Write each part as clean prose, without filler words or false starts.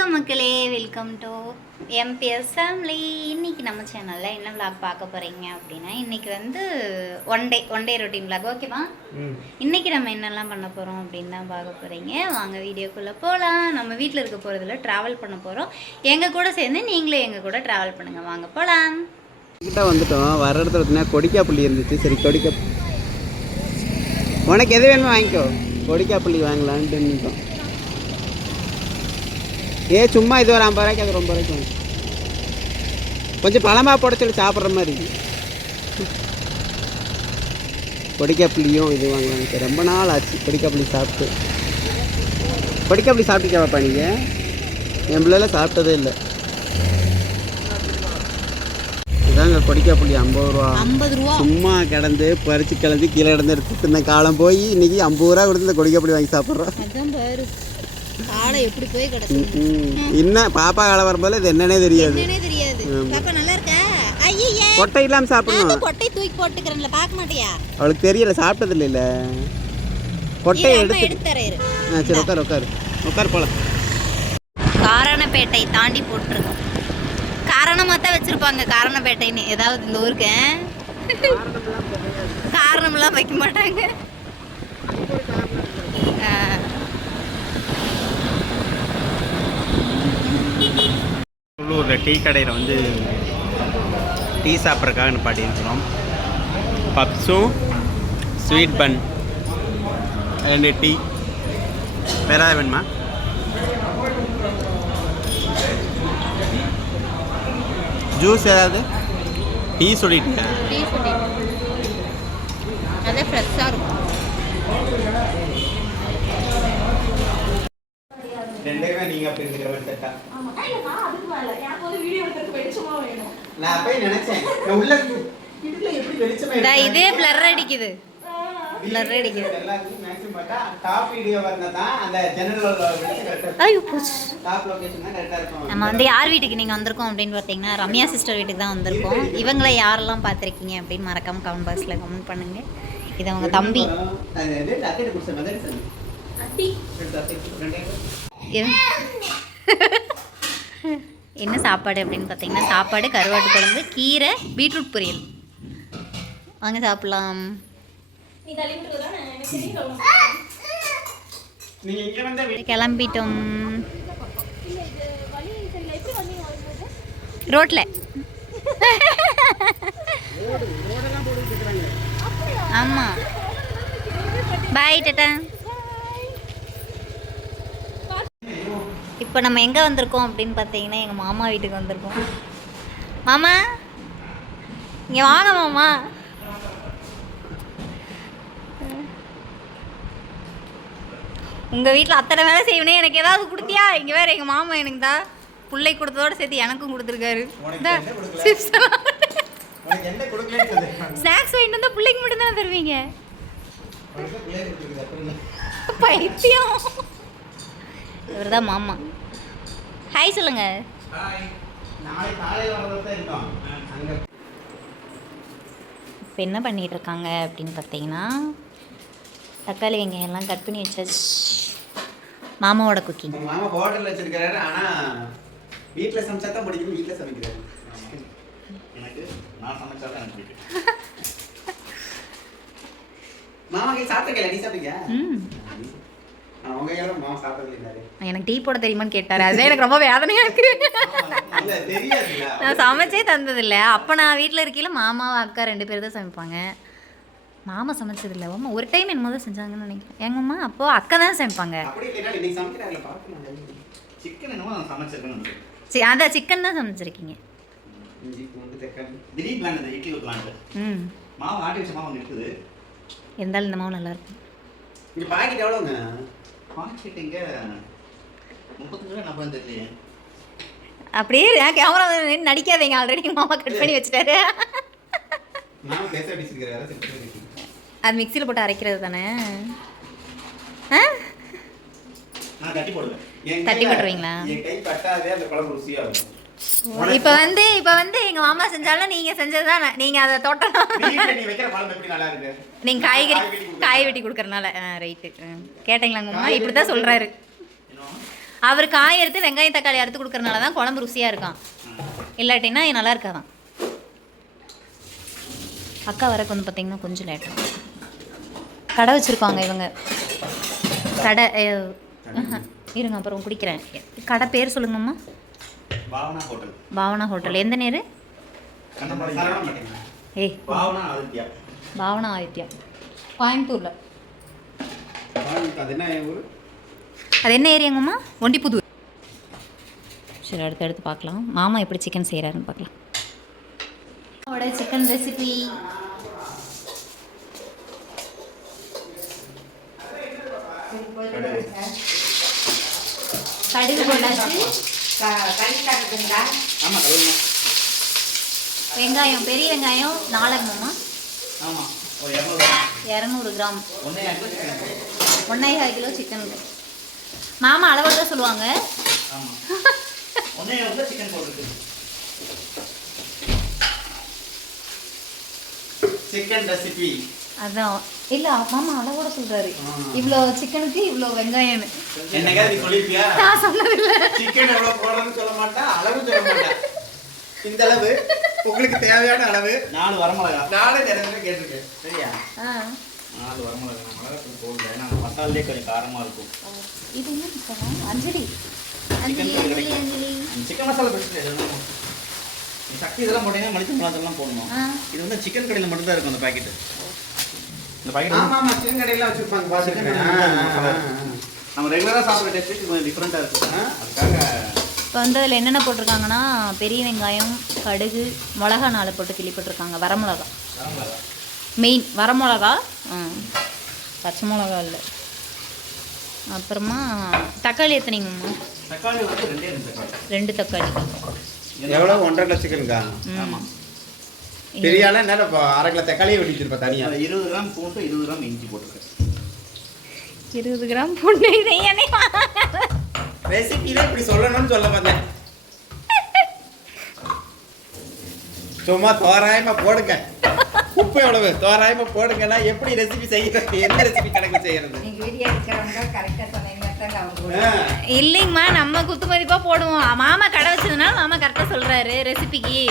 வணக்கம் மக்களே, welcome to MBS family. இன்றைக்கி நம்ம சேனலில் என்ன விளாக் பார்க்க போகிறீங்க அப்படின்னா, இன்றைக்கி வந்து ஒன் டே ரொட்டீன் விளாக். ஓகேவா? இன்றைக்கி நம்ம என்னெல்லாம் பண்ண போகிறோம் அப்படின்னு தான் பார்க்க போகிறீங்க. வாங்க வீடியோக்குள்ளே போகலாம். நம்ம வீட்டில் இருக்க போகிறதுல ட்ராவல் பண்ண போகிறோம். எங்கள் கூட சேர்ந்து நீங்களும் எங்கள் கூட ட்ராவல் பண்ணுங்கள். வாங்க போகலாம். கிட்ட வந்துட்டோம். வர இடத்துல பார்த்தீங்கன்னா கொடிக்காப்புள்ளி இருந்துச்சு. சரி, உனக்கு எது வேணுமோ வாங்கிக்கோ. கொடிக்காப்புள்ளி வாங்கலான்ட்டு நின்றுட்டோம். சும்மா இது ஒரு 50 ரூபாய்க்கு, அது ரொம்ப ரூபாய்க்கு வாங்க. கொஞ்சம் பழமாக போட சொல்லி சாப்பிட்ற மாதிரி. கொடிக்காப்புளியும் இது வாங்கலாம். ரொம்ப நாள் ஆச்சு கொடிக்காப்புளி சாப்பிட்டு. கொடிக்காப்புளி சாப்பிட்டுக்காப்பா நீங்கள்? என் பிள்ளைலாம் சாப்பிட்டதே இல்லை. இதாங்க கொடிக்காப்புளி 50 ரூபா. சும்மா கிடந்து பறிச்சு கிளந்து கீழே கிடந்து எடுத்து தின்ன காலம் போய் இன்னைக்கு 50 ரூபா கொடுத்து இந்த கொடிக்காப்புளி வாங்கி சாப்பிட்றோம். எப்படி போய் கிடக்கு இன்னும் பாப்பா காலம் வரும்போது இது என்னன்னே தெரியாது. பாப்பா நல்லா இருக்கா? கொட்டை இல்லாம சாப்பிடணும். கொட்டை தூக்கி போட்டுக்கிறேன்ல, பார்க்க மாட்டியா? அவளுக்கு தெரியல, சாப்பிட்டது இல்ல. கொட்டை எடுத்து தரேன். சரி, உட்காரு போலாம். காரணப்பேட்டை தாண்டி போட்டுருக்கோம். காரணமாக தான் வச்சிருப்பாங்க காரணப்பேட்டைன்னு. ஏதாவது இந்த ஊருக்கு காரணம்லாம் வைக்க மாட்டாங்க. உள்ளூரில் டீ கடையில் வந்து டீ சாப்பிட்றதுக்காக நிப்பாட்டி இருக்கிறோம். பப்ஸும் ஸ்வீட் பன் 2 டீ. வேறு ஏதாவது வேணுமா? ஜூஸ் ஏதாவது? டீ சொல்லிட்டீங்க. அதே ஃப்ரெஷ்ஷாக இருக்கும். நீங்க அப்படி இருக்கிற செட்டா? நான் போய் நினைச்சேன் உள்ள இதுல எப்படி வெளிச்சமா இதே பிளர் அடிக்குது. எல்லாரும் மேக்ஸிமம் பார்த்தா டாப் வீடியோ வரனதா அந்த ஜெனரல் வெளிச்சம் கரெக்ட்டா. ஐயோ போச்சு. டாப் லொகேஷன் தான் கரெக்ட்டா இருக்கும். நம்ம வந்து யார் வீட்டுக்கு நீங்க வந்திருக்கோம் அப்படினு பாத்தீங்கன்னா, ரம்யா சிஸ்டர் வீட்டுக்கு தான் வந்திருக்கோம். இவங்களை யாரெல்லாம் பாத்திருக்கீங்க அப்படின்னு மறக்காம கமெண்ட் பாக்ஸ்ல கமெண்ட் பண்ணுங்க. இது அவங்க தம்பி. அது அத்தைட்ட குடிச்ச மாதிரி சொல்லு. அத்தி. என்ன சாப்பாடு அப்படின்னு பார்த்தீங்கன்னா, சாப்பாடு கருவாட்டு குழம்பு, கீரை, பீட்ரூட் பொரியல். வாங்க சாப்பிடலாம். கிளம்பிட்டோம். ரோட்ல ஆமா. பாய் டாடா. இப்போ நம்ம எங்கே வந்திருக்கோம் அப்படின்னு பார்த்தீங்கன்னா, எங்கள் மாமா வீட்டுக்கு வந்திருக்கோம். மாமா இங்கே வாங்க மாமா. உங்கள் வீட்டில் அத்தனை வேலை செய்வனே, எனக்கு ஏதாவது கொடுத்தியா? இங்கே வேறு எங்கள் மாமா எனக்கு தான் பிள்ளை கொடுத்ததோடு சேர்த்து எனக்கும் கொடுத்துருக்காரு. ஸ்நாக்ஸ் வாங்கிட்டு வந்தால் பிள்ளைக்கு மட்டும் தானே தருவீங்க? பைத்தியம். இவர் தான் மாமா. ஹாய் சொல்லுங்க. இப்போ என்ன பண்ணிட்டு இருக்காங்க அப்படின்னு பார்த்தீங்கன்னா, தக்காளி வெங்காயம் எல்லாம் கட் பண்ணி வச்சாச்சு. மாமாவோட குக்கிங். மாமா ஹோட்டல்ல வச்சிருக்காரு. ஆனா வீட்ல சமைச்சா தான் பிடிக்கும். வீட்ல சமைக்கிறாரு. எனக்கு நான் சமைச்சா தான் எனக்கு பிடிக்கும். மாமா கே சாப்பிட்டீங்களா? நீ சாப்பிட்டீங்க? எனக்கு டீ போட தெரியுமான்னு கேட்டாரு. அதே எனக்கு ரொம்ப வேதனையா இருக்கு. நான் சமைச்சே தந்ததில்லை. அப்போ நான் வீட்டில் இருக்கையில் மாமா அக்கா 2 பேர் தான் சமைப்பாங்க. மாமா சமைச்சதில்லை. அம்மா ஒரு டைம் என்னமோ தான் செஞ்சாங்கன்னு நினைக்கிறேன். எங்கள் அம்மா அப்போ அக்கா தான் சமைப்பாங்க. அதான் சிக்கன் தான் சமைச்சிருக்கீங்க. இருந்தாலும் இந்த மாவு நல்லா இருக்கும். அப்படியே கேமரா நடிக்காதீங்க. ஆல்ரெடி மாமா கட் பண்ணி வச்சுட்டாரு. அது மிக்சியில் போட்டு அரைக்கிறது தானே? தட்டி போட்டுருவீங்களா? இப்போ வந்து எங்கள் மாமா செஞ்சாலும் நீங்கள் செஞ்சது தான். நீங்கள் அதை தொட்டணும். நீங்கள் காய் வெட்டி கொடுக்குறனால ரைட்டு கேட்டீங்களா? உங்கள் அம்மா இப்படி தான் சொல்கிறாரு. அவர் காய் எடுத்து வெங்காயம் தக்காளி அறுத்து கொடுக்கறனால தான் குழம்பு ருசியாக இருக்கான். இல்லாட்டினா நல்லா இருக்காதான். அக்கா வரக்கு வந்து பார்த்தீங்கன்னா கொஞ்சம் லேட்டாக கடை வச்சுருக்காங்க இவங்க. கடை இருங்க அப்புறம் குடிக்கிறேன். கடை பேர் சொல்லுங்கம்மா. பாவனா ஹோட்டல். பாவனா ஹோட்டல். எந்த நேரு? ஏய் பாவனா ஆதித்யா கோயம்புத்தூரில். அது என்ன ஏரியாங்கம்மா? ஒண்டிப்புதூர். சரி அடுத்து பார்க்கலாம் மாமா எப்படி சிக்கன் செய்கிறாருன்னு பார்க்கலாம். அவரோட சிக்கன் ரெசிபி கடுகு போட்டாச்சு. வெங்காயம் பெரிய வெங்காயம் 4 200 கிராம் 1.5 கிலோ சிக்கனுக்கு. மாமா அளவு தான் சொல்லுவாங்க. சிக்கன் ரெசிபி அதான் இல்ல மாமா அளவோட சொல்றாரு. இவ்வளோ சிக்கனுக்கு இவ்வளோ வெங்காயம். என்னைக்காவது நீ சொல்லிருப்பியா? நான் சொன்னதில்ல. சிக்கன் எவ்வளவு போடுறதுன்னு சொல்ல மாட்டா, அளவு சொல்ல மாட்டா. இந்த அளவு உங்களுக்கு தேவையான அளவு 4 வரமிளகா. 4 தடவை கேட்டிருக்கேன். சரியா? 4 வரமிளகா. மிளகாய் போடல, ஏன்னா மசாலாலே கொஞ்சம் காரமா இருக்கும். இது என்ன மசாலா? அஞ்சலி சிக்கன் மசாலா பிரச்சனை இல்லை. சக்தி இதெல்லாம் போட்டீங்கன்னா மளிகை மிளகாத்தெல்லாம் போடணும். இது வந்து சிக்கன் கடையில் மட்டும் தான் இருக்கும் அந்த பாக்கெட். இந்த பாக்கெட் ஆமாம் சிக்கன் கடையில் வச்சுருப்பாங்க. நம்ம ரெகுலராக சாப்பிட்ற டேஸ்ட்டு கொஞ்சம் டிஃப்ரெண்ட்டாக இருக்கும். அதுக்காக இப்போ வந்து அதில் என்னென்ன போட்டிருக்காங்கன்னா பெரிய வெங்காயம், கடுகு, மிளகா 4 போட்டு கிள்ளி போட்டிருக்காங்க. வரமிளகா மெயின். வரமிளகா, பச்சை மிளகா இல்லை. அப்புறமா தக்காளி எத்தனைங்கம்மா? தக்காளி வந்து 2 தக்காளி. எவ்வளோ? 1.5 கிலோ சிக்கனுக்கா? ஆமாம். பெரிய ஆளா என்ன 1/2 கிலோ தக்காளியே வெட்டிச்சிருப்பா தனியாக. 20 கிராம் பூண்டு 20 கிராம் இஞ்சி போட்டுருக்கேன். 20 கிராம் பூண்டு. ரெசிபியில இப்படி சொல்லணும்னு சொல்ல பார்த்தேன். சும்மா தோராயமா போடுங்க. உப்பு எவ்வளவு தோராயமா போடுங்கன்னா எப்படி ரெசிபி செய்யறது, எந்த ரெசிபி கணக்கு செய்யறது? இல்லைங்கம்மா நம்ம குத்து மதிப்பா போடுவோம். மாமா கடை வச்சதுனால மாமா கரெக்டாக சொல்றாரு ரெசிபிக்கு.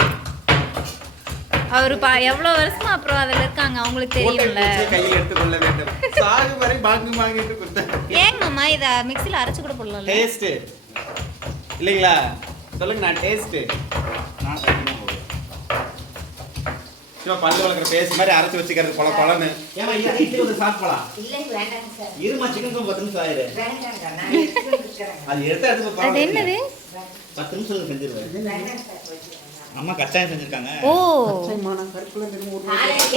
அவரு எவ்வளோ வருஷமா அப்புறம் அதில் இருக்காங்க, அவங்களுக்கு தெரியும்ல. கையில் எடுத்துக்கொள்ள வேண்டும். சாகு வரை வாங்கிட்டு கொடுத்தேன். ஏங்கம்மா இதை மிக்சியில் அரைச்சு கூட போடலாம். டேஸ்ட் இல்லைங்களா? சொல்லுங்க. நான் டேஸ்ட் சும்மா பல்லு வளர்க்குற பேஸ்ட் மாதிரி அரைச்சு வச்சுக்கிறது கொல கொலன்னு. ஏமா இட்லி வந்து சாப்பிடலாம். இருமா சிக்கன் 10 நிமிஷம் ஆயிரு. அது எடுத்து அது என்னது? 10 நிமிஷம் செஞ்சிருவேன். அம்மா கச்சாயம் செஞ்சிருக்காங்க. ஓ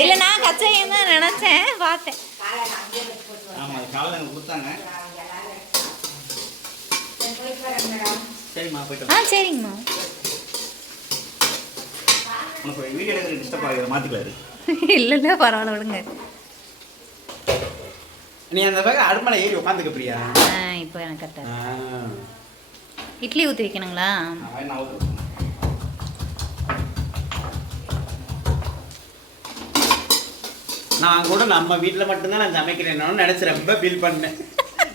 இல்லை நான் கச்சாயம் தான் நினச்சேன், பார்த்தேன். ஆமாம் அது காலையில் எனக்கு கொடுத்தாங்க. சரிம்மா போயிட்டு. சரிங்கம்மா. உனக்கு வீடியோ எடுக்கிற டிஸ்டர்ப் ஆகிற மாற்றிக்கலாரு. இல்லைல்ல பரவாயில்ல விடுங்க. நீ அந்த பக்கம் அடுமலை ஏறி உட்காந்துக்க பிரியா. இப்போ எனக்கு கரெக்டாக. இட்லி ஊற்றி வைக்கணுங்களா? நான் கூட நம்ம வீட்டில் மட்டும்தான் நான் சமைக்கிறேன்னு நினச்சி ரொம்ப ஃபீல் பண்ணேன்.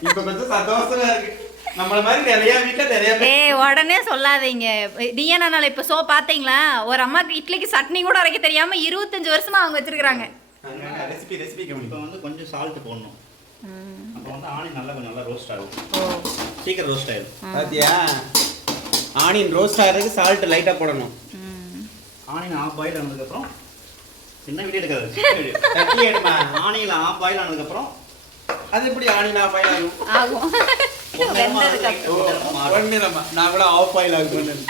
இப்போ கொஞ்சம் சந்தோஷமா இருக்கு. நம்மள மாதிரி நிறைய வீட்டில் நிறைய உடனே சொல்லாதீங்க. டிஎன்ஆனால இப்போ பார்த்தீங்களா, ஒரு அம்மாக்கு இட்லிக்கு சட்னி கூட அரைக்க தெரியாமல் 25 வருஷமா அவங்க வச்சிருக்காங்க. ரெசிபி இப்போ வந்து கொஞ்சம் சால்ட் போடணும். அப்போ வந்து ஆனியன் நல்லா ரோஸ்ட் ஆகும். சீக்கிரம் ரோஸ்ட் ஆயிடும். பாத்தியா? ஆனியன் ரோஸ்ட் ஆகிறதுக்கு சால்ட் லைட்டாக போடணும். ஆனியன் ஆஃப் பாயில் ஆனதுக்கப்புறம் என்ன வீடியோ எடுக்காது தட்டி எடுமா. ஆனியன் ஆஃப் பாயில் ஆனதுக்கப்புறம் அது எப்படி ஆனியன் ஆஃப் பாயில் ஆகும்? நான் கூட ஆஃப் பாயில் ஆகும்.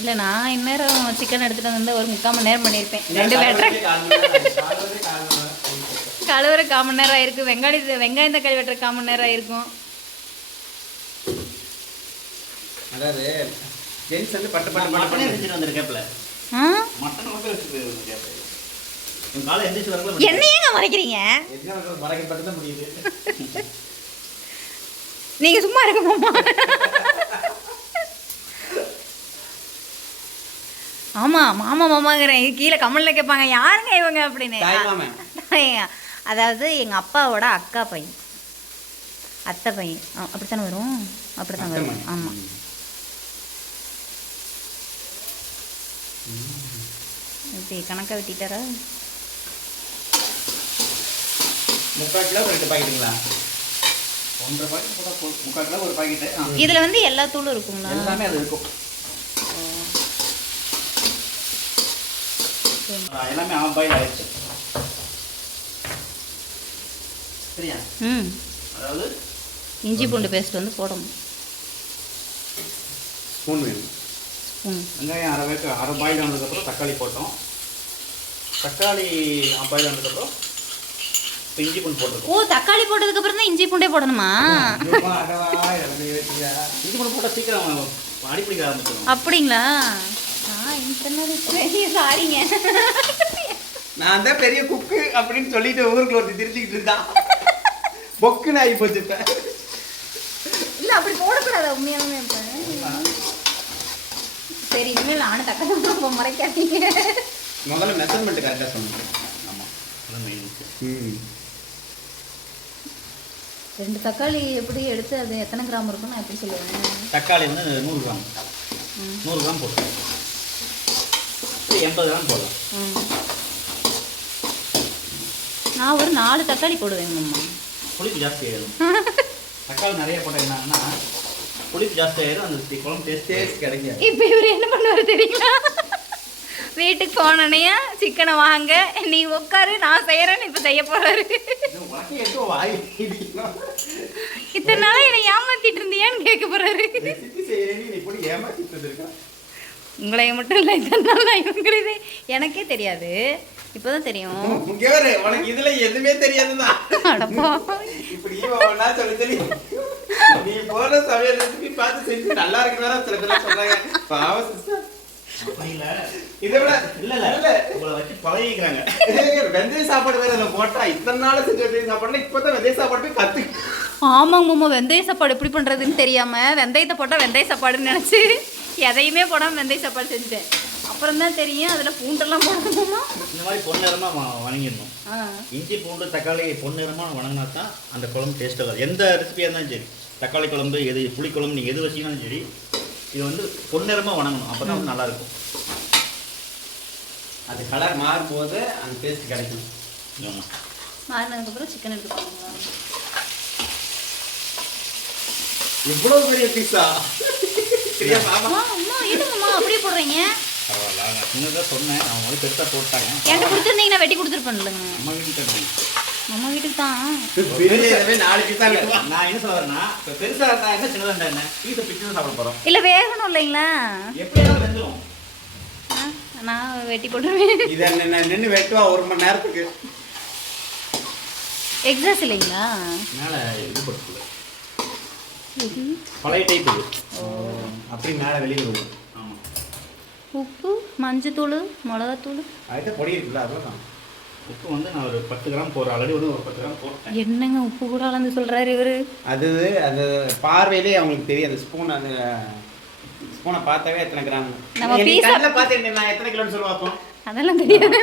இல்லை நான் இந்நேரம் சிக்கன் எடுத்துகிட்டு வந்து ஒரு 3/4 மணி நேரம் பண்ணியிருப்பேன். 2 லேட்டர் கழுவுற 1/4 மணி நேரம் ஆயிருக்கு. வெங்காயம் தக்காளி வெட்டுற 1/4 மணி நேரம் ஆயிருக்கும். அதாவது ஜென்ஸ் வந்து பட்டு பட்டு மட்டனே வச்சுட்டு வந்திருக்கேப்ல. மட்டன் வந்து வச்சுட்டு வந்திருக்கேன். உங்க காலை எந்திரிச்சு வரல. என்ன ஏங்க மறைக்கிறீங்க? என்ன மறைக்க பட்டு தான் முடியுது. நீங்க சும்மா இருக்க மாமா. ஆமாம் மாமா மாமாங்கிறேன் கீழே கமலில் கேட்பாங்க யாருங்க இவங்க அப்படின்னு தாய் மாமன். அதாவது எங்கள் அப்பாவோட அக்கா பையன் அத்தை பையன் அப்படித்தானே வரும் அப்படித்தான் வரும் அத்தை மகன். ஆமாம் இப்படி கணக்காக வெட்டிட்டாரா 3/4 கிலோ 2 பாக்கெட்டுங்களா? 1.5 பாக்கெட் போட்டால் 3/4 கிலோ ஒரு பாக்கெட்டு. இதில் வந்து எல்லா தூளும் இருக்குங்களா? எல்லாமே அது இருக்கும். எல்லாமே ஆஃப் பாயில் ஆயிடுச்சு. சரியா? ம் அதாவது இஞ்சி பூண்டு பேஸ்ட் வந்து போடணும் ஸ்பூன் வேணும். ஸ்பூன் வெங்காயம் அரை பாயில் ஆனதுக்கப்புறம் தக்காளி போட்டோம். தக்காளி ஆஃப் பாயில் ஆனதுக்கப்புறம் இப்போ இஞ்சி பூண்டு போட்டுருக்கோம். ஓ தக்காளி போட்டதுக்கப்புறம் தான் இஞ்சி பூண்டே போடணுமா? இஞ்சி பூண்டு போட்டால் சீக்கிரம் அடிப்பிடிக்க ஆரம்பிச்சிடும். அப்படிங்களா? சாரிங்க நான் தான் பெரிய குக்கு அப்படின்னு சொல்லிட்டு ஊருக்கு ஒருத்தி திருச்சிக்கிட்டு இருந்தான். பொக்குன்னு ஆகி போச்சு. இப்போ இல்லை அப்படி போடக்கூடாது உண்மையாலுமே. சரி இனிமேல் நானும் தக்காளி முறைக்காதீங்க. முதல்ல மெஷர்மெண்ட் கரெக்டாக சொன்னேன். ஆமாம் அதான் மெயின். 2 தக்காளி எப்படி எடுத்து அது எத்தனை கிராம் இருக்குன்னு நான் எப்படி சொல்லுவேன்? தக்காளி வந்து 100 கிராம் 100 கிராம் போட்டு 80 கிராம் போடலாம். நான் ஒரு 4 தக்காளி போடுவேங்கம்மா. புளிப்பு ஜாஸ்தி ஆயிடும். தக்காளி நிறைய போட்டால் என்னன்னா புளிப்பு ஜாஸ்தி ஆயிடும். அந்த குழம்பு டேஸ்ட் கிடைக்காது. இப்போ இவர் என்ன பண்ணுவார் தெரியுங்களா? வீட்டுக்கு போனோடனே சிக்கனை வாங்க நீ உட்காரு நான் செய்கிறேன்னு இப்போ செய்ய போகிறாரு. இத்தனை நாளாக என்னை ஏமாத்திட்டு இருந்தியான்னு கேட்க போகிறாரு. உங்களை மட்டும் இல்லை இத்தனை நாள் நான் இவங்களே எனக்கே தெரியாது இப்போதான் தெரியும். உனக்கு இதுல எதுவுமே தெரியாதுதான். இப்படி சொல்லி நீ போற சமையல் ரெசிபி பார்த்து செஞ்சு நல்லா இருக்குன்னா சில பேர் சொல்றாங்க. பாவம் சிஸ்டர். இதை விட இல்ல உங்களை வச்சு பழகிக்கிறாங்க. வெந்தய சாப்பாடு வேற போட்டா இத்தனை நாள் செஞ்ச வெந்தய சாப்பாடுனா இப்பதான் வெந்தய சாப்பாடு போய் கத்து. ஆமாங்க மாமா வெந்தய சாப்பாடு எப்படி பண்றதுன்னு தெரியாம வெந்தயத்தை போட்டா வெந்தய சாப்பாடுன்னு நினைச்சு எதையுமே போடாம வெந்தய சாப்பாடு செஞ்சேன். அப்புறம் தான் தெரியும் அதில் பூண்டெல்லாம் போடணுமா. இந்த மாதிரி பொன்னிறமாக வணங்கிடணும். இஞ்சி பூண்டு தக்காளி பொன்னிறமாக வணங்கினா தான் அந்த குழம்பு டேஸ்ட்டாக வரும். எந்த ரெசிபியாக இருந்தாலும் சரி தக்காளி குழம்பு எது புளிக்குழம்பு நீங்கள் எது வச்சிங்கனாலும் சரி இது வந்து பொன்னிறமாக வணங்கணும். அப்போ தான் வந்து நல்லாயிருக்கும். அது கலர் மாறும்போது அந்த டேஸ்ட் கிடைக்கும். ஆமாம் மாறினதுக்கப்புறம் சிக்கன் எடுத்துக்கோங்களா. இவ்வளோ பெரிய பீஸா என்னங்கம்மா அப்படியே போடுறீங்க? பரவாயில்ல நான் சின்னதாக சொன்னேன். அவங்க வந்து பெருசாக போட்டாங்க. என்கிட்ட கொடுத்துருந்தீங்கன்னா வெட்டி கொடுத்துருப்பேன்லங்க. நம்ம வீட்டுக்கு நம்ம வீட்டுக்கு தான் 4 பீஸா. நான் என்ன சொல்ல வரேன்னா இப்போ பெருசாக இருந்தால் என்ன சின்னதாக இருந்தால் என்ன பீஸை பிச்சு தான் சாப்பிட போகிறோம். இல்லை வேகணும் இல்லைங்களா? எப்படியாவது வெந்துடும். நான் வெட்டி போட்டுருவேன். இதை நின்று வெட்டுவா 1 மணி நேரத்துக்கு. எக்ஸாஸ் இல்லைங்களா? மேலே இது போட்டு பழைய டைப் இது. அப்படி மேலே வெளியே வரும். ஆமாம் உப்பு மஞ்சத்தூள் மிளகாத்தூள் அதுதான் பொடி இருக்குல்ல அதுதான். உப்பு வந்து நான் ஒரு 10 கிராம் போடுறேன். ஆல்ரெடி வந்து ஒரு 10 கிராம் போட்டேன். என்னங்க உப்பு கூட அளந்து சொல்கிறாரு இவர். அது அந்த பார்வையிலே அவங்களுக்கு தெரியும். அந்த ஸ்பூன் அந்த ஸ்பூனை பார்த்தாவே எத்தனை கிராம் நம்ம பீஸா பார்த்துட்டு நான் எத்தனை கிலோன்னு சொல்லுவேன். அப்போ அதெல்லாம் தெரியாது.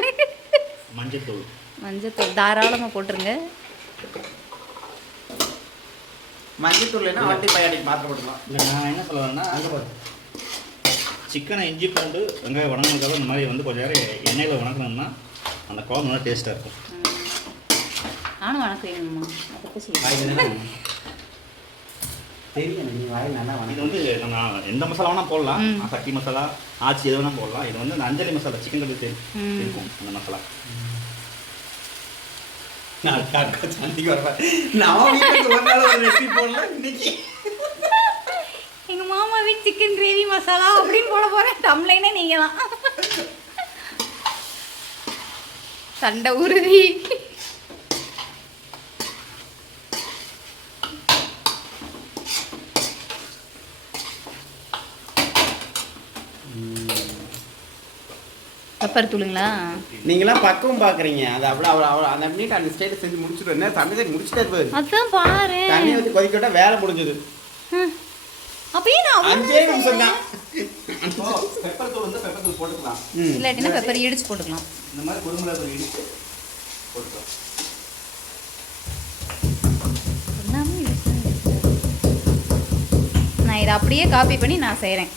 மஞ்சத்தூள் தாராளமாக போட்டுருங்க. மஞ்சத்தூள்னா ஆன்டிபயோட்டிக் மாத்திரை போட்டுக்கலாம். இல்லை நான் என்ன சொல்ல வரேன்னா அங்கே பாரு சிக்கனை இஞ்சி பூண்டு வெங்காயம் வணங்கினதுக்காக இந்த மாதிரி வந்து கொஞ்சம் நேரம் எண்ணெயில் வணக்கணும்னா அந்த குழம்பு நல்லா டேஸ்ட்டாக இருக்கும். நானும் வணக்கணுமா தெரியும். நீங்கள் வாயில் நல்லா இது வந்து நம்ம எந்த மசாலா வேணால் போடலாம். சக்தி மசாலா ஆச்சி எது வேணால் போடலாம். இது வந்து அந்த அஞ்சலி மசாலா சிக்கன் கறி இருக்கும் அந்த மசாலா. எங்க மாமா வீட்டு சிக்கன் கிரேவி மசாலா அப்படின்னு போட போறேன். டம்ளைனே நீங்க தான் சண்டை உறுதி. பெப்பர் தூளுங்களா? நீங்களாம் பக்குவம் பார்க்குறீங்க. அது அவ்வளோ அந்த நீட் அந்த ஸ்டேட் செஞ்சு முடிச்சுட்டு என்ன சமையல் முடிச்சுட்டே இருப்பாரு. அதான் பாரு தண்ணி ஊற்றி கொதிக்க விட்டா வேலை முடிஞ்சது. அப்பயே நான் 5 நிமிஷம் தான். இப்போ பெப்பர் தூள் வந்து பெப்பர் தூள் போட்டுக்கலாம். இல்லாட்டினா பெப்பர் இடிச்சு போட்டுக்கலாம். இந்த மாதிரி குருமிளகு தூள் இடிச்சு போட்டுக்கலாம். எல்லாமே இடிச்சு. நான் இதை அப்படியே காப்பி பண்ணி நான் செய்கிறேன்.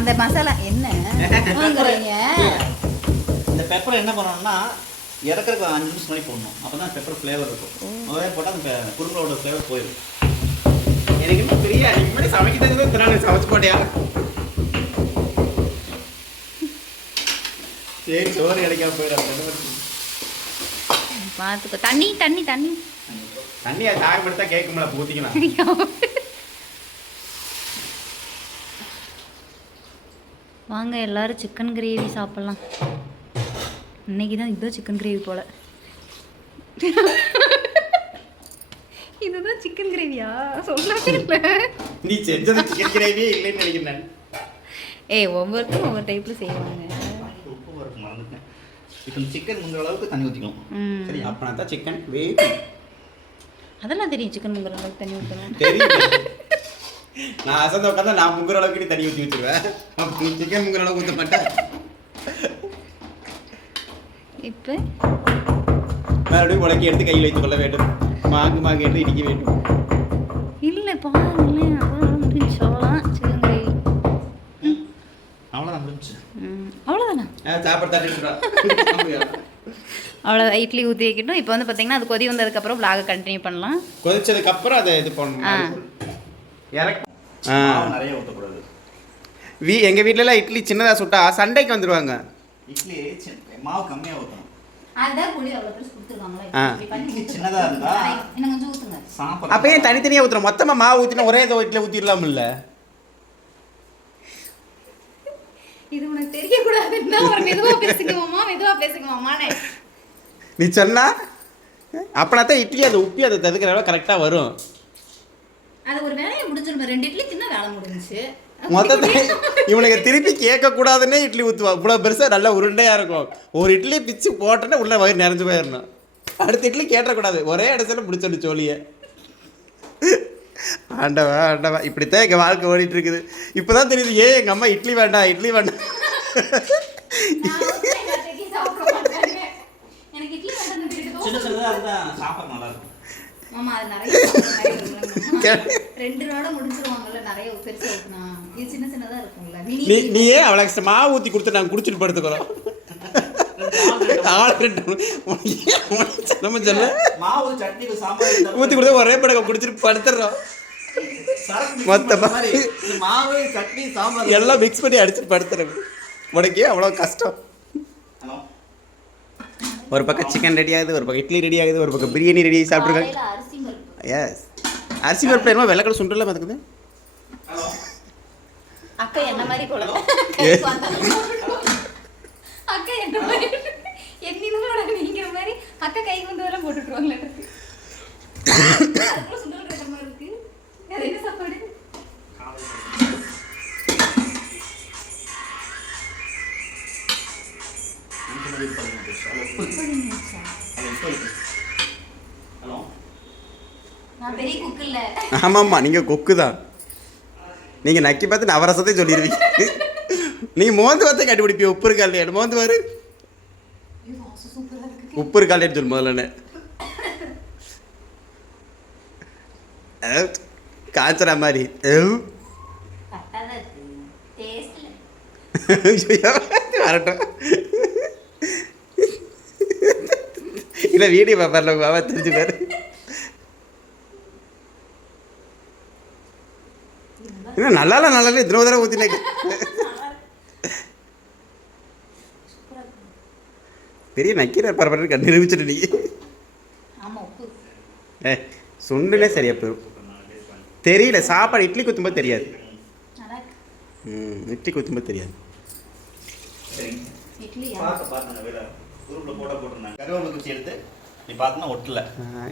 அந்த மசாலா என்ன வாங்குறீங்க? இந்த பெப்பரை என்ன பண்ணணும்னா இறக்குறதுக்கு 5 நிமிஷம் முன்னாடி போடணும். அப்போ தான் பெப்பர் ஃப்ளேவர் இருக்கும். முதல்ல போட்டால் அந்த குருமிளகோட ஃப்ளேவர் போயிடும். எனக்கு இன்னும் பெரிய அதுக்கு முன்னாடி சமைக்கிறதுக்கு தான் சமைச்சு போட்டியா? சரி சோறு கிடைக்காம போயிடும். பார்த்துக்கோ. தண்ணி தண்ணி தண்ணி தண்ணி அதை தாகப்படுத்தா கேட்கும்ல, ஊற்றிக்கலாம். வாங்க எல்லாரும் சிக்கன் கிரேவி சாப்பிட்லாம். இன்னைக்கு தான் இதுதான் சிக்கன் கிரேவி போல. இதுதான் சிக்கன் கிரேவியா? சொல்லவே இல்லை. நீ செஞ்சது சிக்கன் கிரேவியே இல்லைன்னு நினைக்கிறேன். ஏய், ஒவ்வொருத்தரும் ஒவ்வொரு டைப்பில் செய்வாங்க. உப்பு வரைக்கும் மறந்துட்டேன். இப்போ சிக்கன் முங்குற அளவுக்கு தண்ணி ஊற்றிக்கணும். சரி, அப்படின்னா தான் சிக்கன் அதெல்லாம் தெரியும். சிக்கன் முங்குற அளவுக்கு தண்ணி ஊற்றணும் தெரியும். நான் அசந்த உட்காந்தா நான் முங்குற அளவுக்கு தண்ணி ஊற்றி வச்சிருவேன். அப்போ சிக்கன் முங்குற அளவுக்கு ஊற்ற மாட்டேன். இப்போ மறுபடியும் உலக்கி எடுத்து கையில் வைத்துக் கொள்ள வேண்டும். மாங்கு எடுத்து இடிக்க வேண்டும். இல்லை பாருங்களேன், அவ்வளோ முடிஞ்சோலாம் சிக்கன் கிரேவி. அவ்வளோதான் முடிஞ்சு. அவ்வளோதானா? சாப்பாடு தட்டி அவ்வளோதான். இட்லி ஊற்றி வைக்கட்டும். இப்போ வந்து பார்த்தீங்கன்னா அது கொதி வந்ததுக்கப்புறம் vlog கண்டினியூ பண்ணலாம். கொதிச்சதுக்கப்புறம் அதை இது பண்ணணும். நிறைய ஊற்றக்கூடாது. எங்கள் வீட்டிலலாம் இட்லி சின்னதாக சுட்டா சண்டைக்கு வந்துடுவாங்க. இட்லி மாவு கம்மியாக ஊற்றணும். சின்னதாக இருந்தா சாப்பிட. அப்போ ஏன் தனித்தனியாக ஊற்றணும்? மொத்தமாக மாவு ஊற்றினா ஒரே இட்லி ஊற்றிடலாம் இல்லை? இது உனக்கு தெரியக்கூடாதுன்னா ஒரு மெதுவாக பேசுங்கம்மானே. நீ சொன்னா அப்படின்னா தான் இட்லி அதை உப்பி அதை ததுக்கிற அளவு கரெக்டாக வரும். அது ஒரு வேலையை முடிஞ்சிருமா? 2 இட்லி தின்னா வேலை முடிஞ்சிச்சு. மொத்தத்தில் இவனுக்கு திருப்பி கேட்கக்கூடாதுன்னே இட்லி ஊற்றுவான். இவ்வளோ பெருசாக நல்லா உருண்டையாக இருக்கும். ஒரு இட்லி பிச்சு போட்டோன்னா உள்ள வயிறு நிறைஞ்சு போயிடணும். அடுத்த இட்லி கேட்டக்கூடாது. ஒரே இடத்துல முடிச்சோன்னு சோழியை. ஆண்டவா இப்படித்தான் எங்கள் வாழ்க்கை ஓடிட்டு இருக்குது. இப்போ தான் தெரியுது ஏன் எங்கள் அம்மா இட்லி வேண்டாம். மாமா அது நிறைய 2 நாள முடிச்சிருவாங்கல்ல, நிறைய பெருசா ஊத்துனா. இது சின்னதா இருக்கும்ல. நீ ஏன் அவளுக்கு மாவு ஊற்றி கொடுத்து நாங்கள் குடிச்சிட்டு படுத்துக்கிறோம். ஊற்றி கொடுத்தா ஒரே படகம் குடிச்சிட்டு படுத்துடுறோம். மொத்தமாக எல்லாம் மிக்ஸ் பண்ணி அடிச்சுட்டு படுத்துறோம். உனக்கே அவ்வளோ கஷ்டம். ஒரு பக்கம் சிக்கன் ரெடி ஆகுது, ஒரு பக்கம் இட்லி ரெடி ஆகுது, ஒரு பக்கம் பிரியாணி ரெடி ஆகி சாப்பிட்ருக்காங்க. எஸ், அரிசி பருப்பு என்னமோ வெள்ளைக்கடை சுண்டல பார்த்துக்குது. அக்கா என்ன மாதிரி போல. அக்கா என்ன மாதிரி என்னோட நீங்க மாதிரி அக்கா கைக்கு வந்து எல்லாம் போட்டுட்டுருவாங்களே. அதுக்குள்ள சுண்டல் கட்டுற மாதிரி இருக்கு. அது என்ன சாப்பாடு? ஆமாம்மா, நீங்கள் கொக்கு தான். நீங்கள் நக்கி பார்த்து நவரசத்தையும் சொல்லிடுவீங்க. நீங்கள் மோந்து பார்த்து கண்டுபிடிப்பீங்க. உப்பு இருக்கா இல்லையா? மோந்து பாரு. உப்பு இருக்கா இல்லையான்னு சொல்லு முதல்ல. காய்ச்சற மாதிரி வரட்டும். இல்லை வீடியோ பார்ப்பார்ல பாபா, தெரிஞ்சு பாரு. இன்னும் நல்லா இத்தனை தடவை ஊற்றினேன். பெரிய நக்கீர பரபரன்னு கண்டு நிரூபிச்சுட்டு நீ. சுண்டுனே சரியா போயிடும். தெரியல சாப்பாடு. இட்லி குத்தும்போது தெரியாது. இட்லி குத்தும்போது தெரியாது.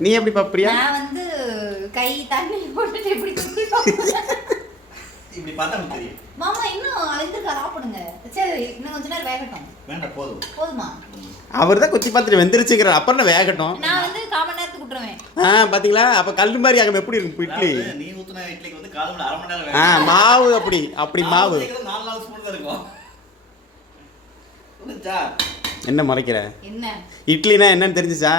நீ எப்படி பாப்பியா? நான் வந்து கை தண்ணி போட்டுட்டு இப்படி இப்படி பார்த்தா நமக்கு தெரியும். மாமா இன்னும் அழுந்துக்க சாப்பிடுங்க. சரி, இன்னும் கொஞ்ச நேரம் வேகட்டும். வேண்டாம், போதுமா? அவர் தான் குத்தி பார்த்துட்டு வெந்துருச்சுங்கிற. அப்புறம் வேகட்டும். நான் வந்து 1/4 மணி நேரத்துக்கு விட்டுருவேன். பாத்தீங்களா? அப்ப கல்லு மாதிரி ஆகும். எப்படி இருக்கும் இட்லி? நீ ஊத்துன இட்லிக்கு வந்து மாவு அப்படி அப்படி மாவு. என்ன மறைக்கிற? இட்லினா என்னன்னு தெரிஞ்சுச்சா?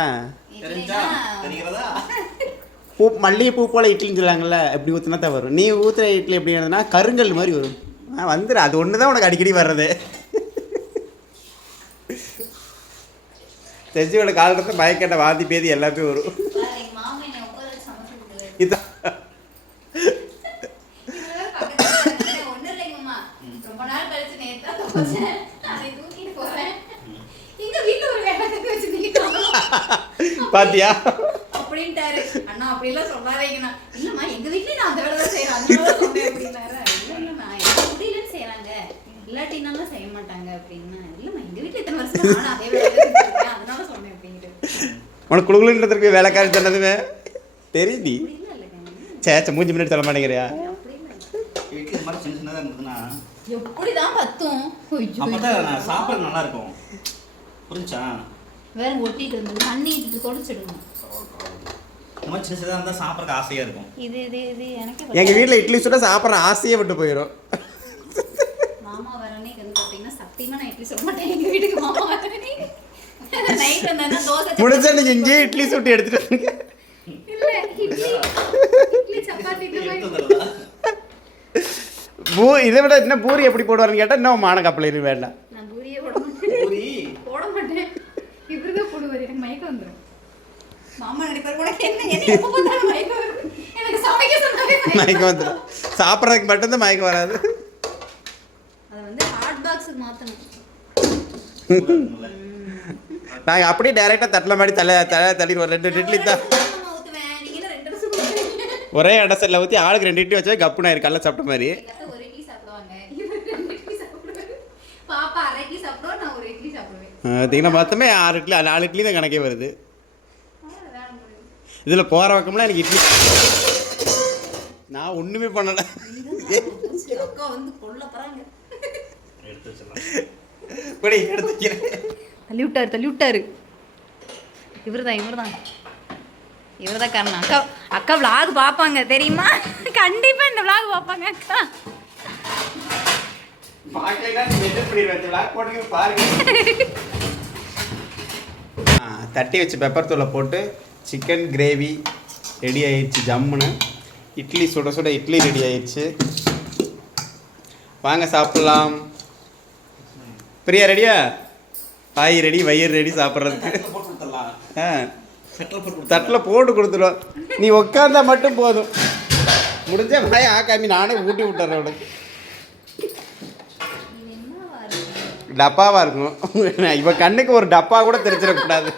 பூ மல்லிகைப்பூ போல இட்லின்னு சொல்லுவாங்கல்ல, எப்படி ஊற்றுனா தான் வரும். நீ ஊற்றுற இட்லி எப்படி இருந்ததுன்னா கருங்கல் மாதிரி வரும். வந்துடும். அது ஒன்று தான் உனக்கு அடிக்கடி வர்றது. செஞ்சுவோட காலத்தை மயக்கட்ட வாந்தி பேதி எல்லாமே வரும். இதான் பாத்தியா அப்படின்ட்டாரு. அண்ணா அப்படிலாம் சொல்லாதீங்கண்ணா. இல்லம்மா எங்க வீட்லயே நான் அந்த வேலை தான் செய்யறேன், அதனால சொன்னேன் அப்படின்னாரு. இல்லைண்ணா எங்க முடியலன்னு செய்யறாங்க, இல்லாட்டினாலும் செய்ய மாட்டாங்க அப்படின்னா. இல்லம்மா எங்க வீட்டுல இத்தனை வருஷம் நானும் அதே வேலை தான் செஞ்சிருக்கேன், அதனால சொன்னேன் அப்படின்ட்டு. உனக்கு குழுகுலுன்றதுக்கு வேலைக்காரி சொன்னதுமே தெரியுது. சேச்ச மூஞ்சி முன்னாடி சொல்ல மாட்டேங்கிறியா? எப்படிதான் பத்தும் சாப்பாடு நல்லா இருக்கும். புரிஞ்சா? வேற ஒட்டிட்டு இருந்து தண்ணி தொடச்சிடணும். இந்த மாதிரி சின்ன சின்னதாக இருந்தால் சாப்பிட்றதுக்கு ஆசையாக இருக்கும். இது இது இது எனக்கு எங்கள் வீட்டில் இட்லி சுட சாப்பிட்ற ஆசையே விட்டு போயிடும். மாமா வர அன்னைக்கு வந்து பார்த்தீங்கன்னா சத்தியமாக நான் இட்லி சுட மாட்டேன். எங்கள் வீட்டுக்கு மாமா வர நைட் வந்தா தோசை முடிஞ்சா நீங்கள் இங்கேயே இட்லி சுட்டு எடுத்துட்டு வந்துங்க. இல்லை இட்லி சப்பாத்தி இதை விட இன்னும் பூரி எப்படி போடுவாருன்னு கேட்டால் இன்னும் மான கப்பல் வேண்டாம். நான் பூரியே போட மாட்டேன். போட மாட்டேன். இப்படிதான் போடுவார். எனக்கு மயக்கம் வந்துடும். மாமா நடிப்பார் கூட என்ன எப்போ பார்த்தாலும் மயக்கம் வரும். எனக்கு சமைக்க சொன்னாலே மயக்கம் வந்துடும். சாப்பிட்றதுக்கு மட்டும்தான் மயக்கம் வராது. அதை வந்து ஹாட் பாக்ஸுக்கு மாற்றணும். நாங்கள் அப்படியே டைரெக்டாக தட்டில் மாதிரி தள்ளிடுவோம். 2 இட்லி தான் ஒரே அடசல்ல ஊற்றி ஆளுக்கு 2 இட்லி வச்சா கப்புனா இருக்கு. கல்ல சாப்பிட்ட மாதிரி. ஒரு இட்லி சாப்பிடுவாங்க, 2 இட்லி சாப்பிடுவாங்க. பாப்பா 1/2 இட்லி சாப்பிடுவா, நான் 1 இட்லி சாப்பிடுவேன். பார்த்தீங்கன்னா மொத்தமே 6 இட்லி 4 இட்லி தான் கணக்கே வருது. இதில் போகிற பக்கம்லாம் எனக்கு இட்லி நான் ஒன்றுமே பண்ணலை. அக்கா வந்து கொல்ல போகிறாங்க. எடுத்துக்கிறேன். தள்ளி விட்டாரு. இவர் தான் காரணம். அக்கா விளாக் பார்ப்பாங்க தெரியுமா? கண்டிப்பா இந்த விளாக் பார்ப்பாங்க அக்கா. தட்டி வச்சு பெப்பர் தூளை போட்டு சிக்கன் கிரேவி ரெடி ஆயிடுச்சு. ஜம்முன்னு இட்லி சுட சுட இட்லி ரெடி ஆயிடுச்சு. வாங்க சாப்பிட்லாம். பிரியா ரெடியா? பாய் ரெடி, வயிறு ரெடி சாப்பிட்றதுக்கு. தட்டில் போட்டு கொடுத்துருவோம். நீ உட்காந்தா மட்டும் போதும். முடிஞ்ச மாதிரி ஆக்காமி நானே ஊட்டி விட்டுறேன். உனக்கு டப்பாவாக இருக்கும். இவ கண்ணுக்கு ஒரு டப்பா கூட தெரிஞ்சிடக்கூடாது.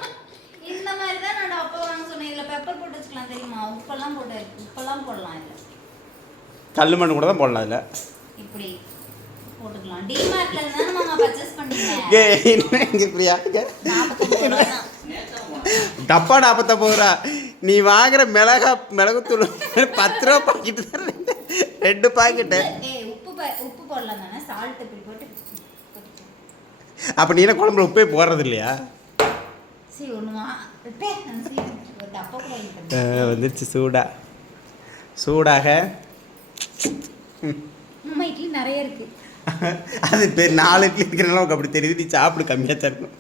இந்த மாதிரி தான் நான் டப்பா வாங்க சொன்னேன். இதில் பெப்பர் போட்டு வச்சுக்கலாம் தெரியுமா? உப்பெல்லாம் போடலாம். இல்லை கல் மண் கூட தான் போடலாம். இல்லை இப்படி போட்டுக்கலாம். டிமார்ட்ல இருந்தா மாமா பர்ச்சேஸ் பண்ணீங்க. பிரியா டப்பா 49 ரூபா. நீ வாங்குற மிளகுத்தூள் 10 ரூபா பாக்கெட்டு தான். 2 பாக்கெட்டு. உப்பு போடலாம் தானே? சால்ட் இப்படி போட்டு. அப்போ நீ என்ன குழம்புல உப்பே போடுறது இல்லையா? சரி ஒன்றுமா டப்பா வந்துருச்சு சூடாக. அம்மா இட்லி நிறைய இருக்கு. அது பேர் 4 இட்லி இருக்கிறனால உனக்கு அப்படி தெரியுது. நீ சாப்பிடு கம்மியாக தான் இருக்கும்.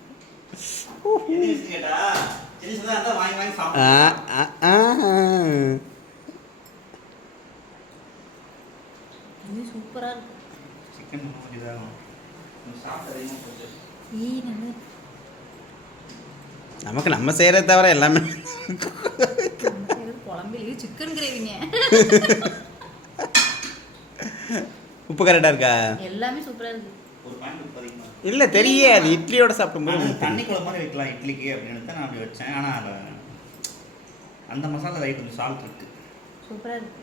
சூப்பரா இருக்கு. நமக்கு நம்ம செய்யறத தவிர எல்லாமே குழம்புலயே சிக்கன் கிரேவிங்க. உப்பு கரெக்டா இருக்கா? எல்லாமே சூப்பரா இருக்கு. இல்லை தெரியாது. இட்லியோட சாப்பிடும்போது தண்ணி குழம்பு மாதிரி வைக்கலாம் இட்லிக்கு அப்படின்னு தான் நான் அப்படி வச்சேன். ஆனால் அந்த மசாலா ரைட் கொஞ்சம் சால்ட் இருக்கு. சூப்பராக இருக்கு.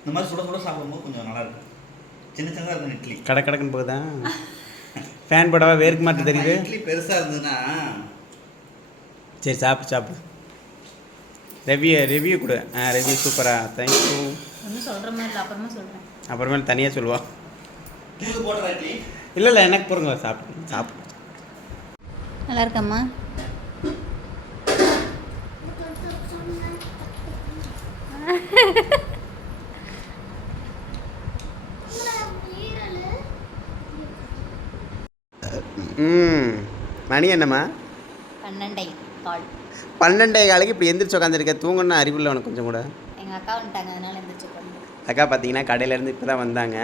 இந்த மாதிரி சுட சுட சாப்பிடும்போது கொஞ்சம் நல்லா இருக்கும். சின்னதாக இருக்கும் இட்லி. கடக்குன்னு போகுதா? ஃபேன் போடவா வேர்க்கு மாட்டு தெரியுது. இட்லி பெருசாக இருந்ததுன்னா சரி சாப்பிடு. ரிவ்யூ கொடு. ரிவ்யூ சூப்பராக. தேங்க்யூ. ஒன்றும் சொல்கிற மாதிரி இல்லை, அப்புறமா சொல்கிறேன். அப்புறமேல தனியாக சொல்லுவா. போடுற இட்லி இல்லை எனக்கு போடுங்க. சாப்பிடு. நல்லா இருக்கம்மா. மணி என்னம்மா? 12 கால். 12:15 இப்படி எந்திரிச்சு உட்காந்துருக்க. தூங்கணும்னு அறிவில்லை உனக்கு கொஞ்சம் கூட. எங்கள் அக்கா வந்துட்டாங்க, அதனால எந்திரிச்சு உட்காந்து. அக்கா பார்த்தீங்கன்னா கடையிலேருந்து இப்போ தான் வந்தாங்க.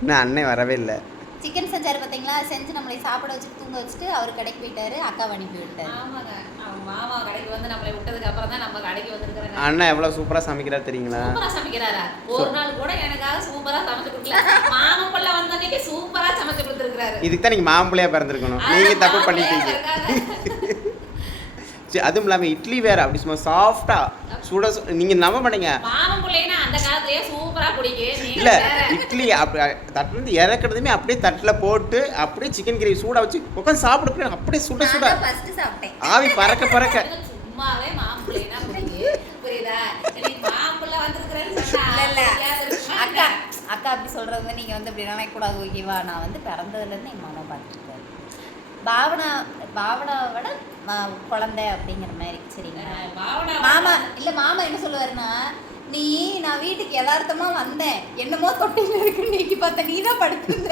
இன்னும் அண்ணன் வரவே இல்லை. சிக்கன் செஞ்சார் பார்த்தீங்களா, செஞ்சு நம்மளை சாப்பிட வச்சுட்டு தூங்க வச்சுட்டு அவர் கடைக்கு போயிட்டாரு, அக்கா அனுப்பி விட்டாரு. ஆமாங்க, அவங்க மாமா கடைக்கு வந்து நம்மளை விட்டதுக்கு அப்புறம் தான் நம்ம கடைக்கு வந்துருக்காங்க. அண்ணன் எவ்வளோ சூப்பராக சமைக்கிறார் தெரியுங்களா? சூப்பரா சமைக்கிறாரா? ஒரு நாள் கூட எனக்காக சூப்பரா சமைச்சு கொடுக்கல. மாமா புள்ள வந்த அன்னைக்கு சூப்பரா சமைச்சு கொடுத்துருக்காரு. இதுக்கு தான் நீங்கள் மாம்பிள்ளையாக பிறந்திருக்கணும். நீங்கள் தப்பு பண்ணிட்டீங்க. அதுவும் இல்லாமல் இட்லி வேறு அப்படி சும்மா சாஃப்டாக சுட நீங்கள் நம்ப மாட்டீங்க. மாமா பிள்ளைன்னா அந்த காலத்துலயே சூப்பரா பிடிக்கும். இல்லை இட்லி அப்படி தட்டுலேருந்து இறக்குறதுமே அப்படியே தட்டில் போட்டு அப்படியே சிக்கன் கிரேவி சூடாக வச்சு உட்காந்து சாப்பிட அப்படியே சுட சுட ஃபர்ஸ்ட் சாப்பிட்டேன். ஆவி பறக்க பறக்க. சும்மாவே மாமா பிள்ளைனா பிடிக்கும். புரியுதா? இன்னைக்கு மாமா புள்ள வந்திருக்கிறேன்னு சொன்னா இல்ல அக்கா அக்கா அக்கா அப்படி சொல்றது நீங்க வந்து இப்படி நினைக்கக்கூடாது, ஓகேவா? நான் வந்து பிறந்ததுலேருந்து எங்கள் மாமா பார்த்துருக்கேன். பாவனாவோட குழந்தை அப்படிங்கிற மாதிரி. சரிங்களா? மாமா இல்லை, மாமா என்ன சொல்லுவாருன்னா, நீ நான் வீட்டுக்கு யதார்த்தமா வந்தேன், என்னமோ தொட்டில இருக்கு, நீக்கி பார்த்த நீ தான் படுத்துருந்த,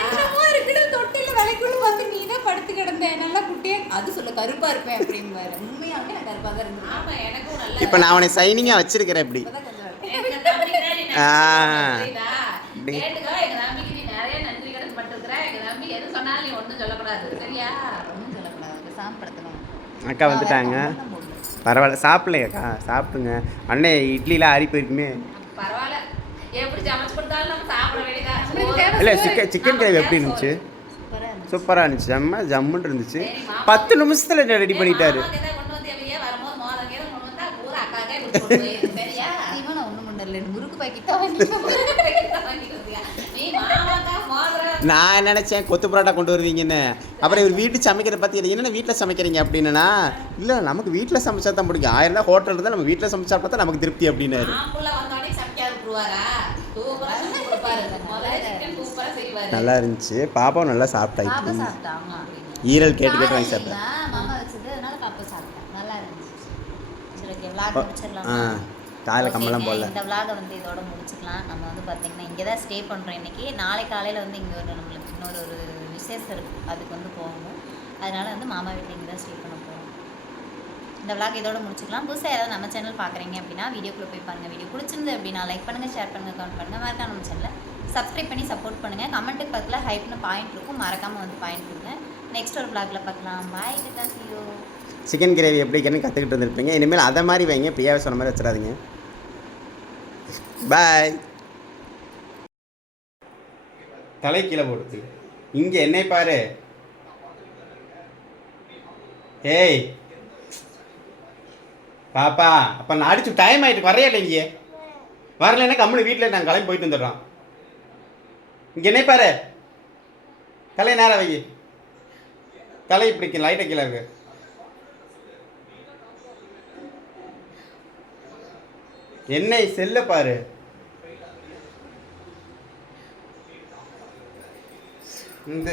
என்னமோ இருக்குன்னு தொட்டில விலைக்குள்ள பார்த்து நீ தான் படுத்து கிடந்தேன், நல்லா குட்டியே அது சொல்ல கருப்பா இருப்பேன் அப்படிம்பாரு. உண்மையாவே நான் கருப்பா தான் இருந்தேன். ஆமா, எனக்கும் நல்ல இப்போ நான் அவனை சைனிங்காக வச்சிருக்கிறேன் இப்படி. இப்பதான் கொஞ்சம் எங்க தம்பிக்கு தான் நீ நன்றி புரியுதா? கேட்டுக்கோ, எங்க தம்பிக்கு நீ நிறைய நன்றி கடன் பட்டிருக்கிற. எங்க தம்பி எது சொன்னாலும் நீ ஒண்ணும் சொல்லக்கூடாது, சரியா? ஒன்றும் சொல்லக்கூடாது, சாப்பிடுத்தணும். அக்கா வந்துட்டாங்க. பரவாயில்ல, சாப்பிடலையாக்கா? சாப்பிடுங்க. அண்ணன் இட்லிலாம் ஆறி போயிருக்குமே. பரவாயில்ல, எப்படி சமைச்சு கொடுத்தாலும் நம்ம சாப்பிட வேண்டியதா. இல்லை சிக்கன் கிரேவி எப்படி இருந்துச்சு? சூப்பரா இருந்துச்சு. சூப்பராக இருந்துச்சு. செம்ம ஜம்முன்னு இருந்துச்சு. 10 நிமிஷத்தில் ரெடி பண்ணிட்டாரு. கொண்டு வந்து எவையே வரும்போது மோதல் கீதம் கொண்டு வந்தா பூரா அக்காக்கே கொடுத்து போயிரு, சரியா? சத்தியமா நான் ஒண்ணும் பண்ணல, முறுக்கு பாக்கெட் தான் வாங்கிட்டு நீ மாமாக்கா மோதிரம் நான் நினச்சேன் கொத்து பரோட்டா கொண்டு வருவீங்கன்னு. அப்புறம் இவர் வீட்டு சமைக்கிறத பற்றி என்னென்ன வீட்டில் சமைக்கிறீங்க அப்படின்னா, இல்லை நமக்கு வீட்டில் சமைச்சா தான் பிடிக்கும். 1000 தான் ஹோட்டல் இருந்தால் நம்ம வீட்டில் சமைச்சா பார்த்தா நமக்கு திருப்தி அப்படின்னாரு. மாம்புள்ள வந்தோடனே சமைக்க விட்டுருவாரா? சூப்பரா செஞ்சு கொடுப்பாரு. முதல்ல சிக்கன் சூப்பரா செய்வாரு. நல்லா இருந்துச்சு. பாப்பாவும் நல்லா சாப்பிட்டா. பாப்பா இட்லி சாப்பிட்டா. ஆமா, ஈரல் கேட்டு கேட்டு வாங்கி சாப்பிட்டேன். மாமா வச்சது, அதனால பாப்பா சாப்பிட்டா. நல்லா இருந்துச்சு. சரி, ஓகே, vlog முடிச்சிடலாம். காலையில் கம்மெல்லாம் போடல. இந்த vlog வந்து இதோட முடிச்சுக்கலாம். நம்ம வந்து பார்த்தீங்கன்னா இங்கே தான் ஸ்டே பண்ணுறோம் இன்னைக்கு. நாளை காலையில் வந்து இங்கே நம்மளுக்கு இன்னொரு விசேஷம் இருக்குது, அதுக்கு வந்து போகணும். அதனால வந்து மாமா வீட்டில் இங்கே தான் ஸ்டே பண்ண போகிறோம். இந்த vlog இதோட முடிச்சுக்கலாம். புதுசாக யாராவது நம்ம சேனல் பார்க்குறீங்க அப்படின்னா வீடியோக்குள்ளே போய் பாருங்கள். வீடியோ பிடிச்சிருந்து அப்படின்னா லைக் பண்ணுங்கள், ஷேர் பண்ணுங்கள், கமெண்ட் பண்ணுங்கள். மறக்காம நம்ம சேனலை சப்ஸ்கிரைப் பண்ணி சப்போர்ட் பண்ணுங்கள். கமெண்ட்டுக்கு பக்கத்தில் ஹைப்னு பாயிண்ட் இருக்கும், மறக்காமல் வந்து பாயிண்ட் கொடுங்க. நெக்ஸ்ட் ஒரு vlogல பார்க்கலாம். பாய், கிட்டா சியோ. சிக்கன் கிரேவி எப்படி இருக்குன்னு கற்றுக்கிட்டு வந்துருப்பீங்க. இனிமேல் அதை மாதிரி வைங்க, பிரியாவை சொன்ன மாதிரி வச்சிடாதீங்க. பாய். தலை கீழே போடுது. இங்கே என்னை பாரு. ஏய் பாப்பா, அப்போ நான் அடிச்சு டைம் ஆகிட்டு வரையா இல்லை? இங்கே வரலைன்னா கம்முனு வீட்டில் நாங்கள் கிளம்பி போயிட்டு வந்துடுறோம். இங்கே என்னை பாரு. தலை நேரம் வை. தலை இப்படி லைட்டாக கீழே இருக்கு. என்னை செல்ல பாரு. இந்த